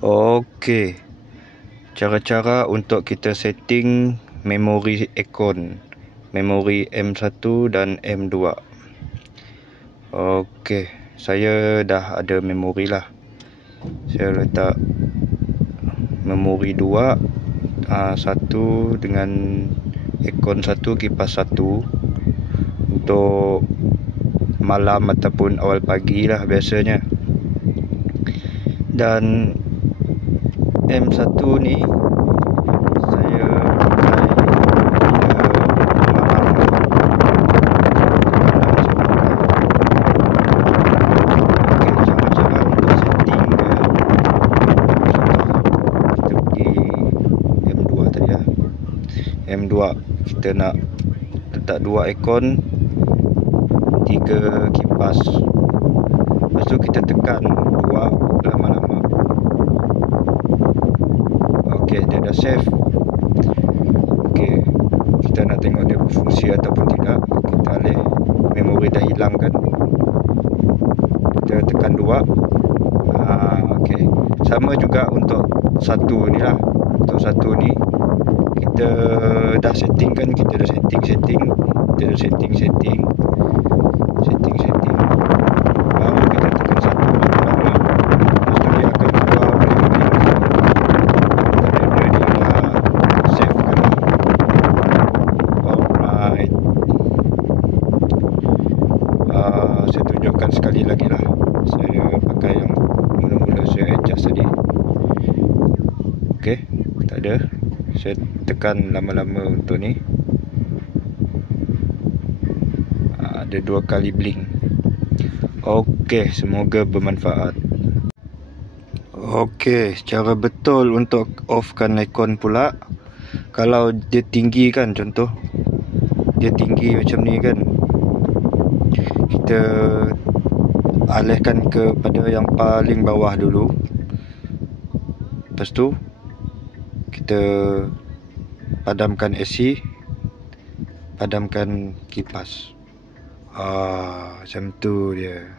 Okey, cara-cara untuk kita setting memori aircon, memori M1 dan M2. Okey, saya dah ada memori lah. Saya letak memori 2, satu dengan aircon 1, kipas 1 untuk malam ataupun awal pagi lah biasanya. Dan M1 ni saya pakai cara-cara untuk setting dia. Kita pergi M2 tadi lah. M2 kita nak letak 2 aircon, 3 kipas. Lepas tu kita tekan 2 lama-lama. Okey, dia dah save. Okey, kita nak tengok dia berfungsi ataupun tidak. Kita alih, memori dah hilang kan. Kita tekan 2. Okey, sama juga untuk satu ni lah. Untuk satu ni kita dah setting kan, kita dah setting, kita dah setting, baru kita tekan 1 lama-lama. Lepas tu dia akan keluar bling-bling. Tanda dia dah save kan. Alright. Saya tunjukkan sekali lagi lah. Saya pakai yang mula-mula saya adjust tadi. Okey, tak ada. Saya tekan lama-lama untuk ni. Ada 2 kali blink. Okey, semoga bermanfaat. Okey, cara betul untuk offkan aircon pula. Kalau dia tinggi kan, contoh dia tinggi macam ni kan, kita alihkan kepada yang paling bawah dulu. Lepas tu kita padamkan AC, padamkan kipas. Macam tu dia.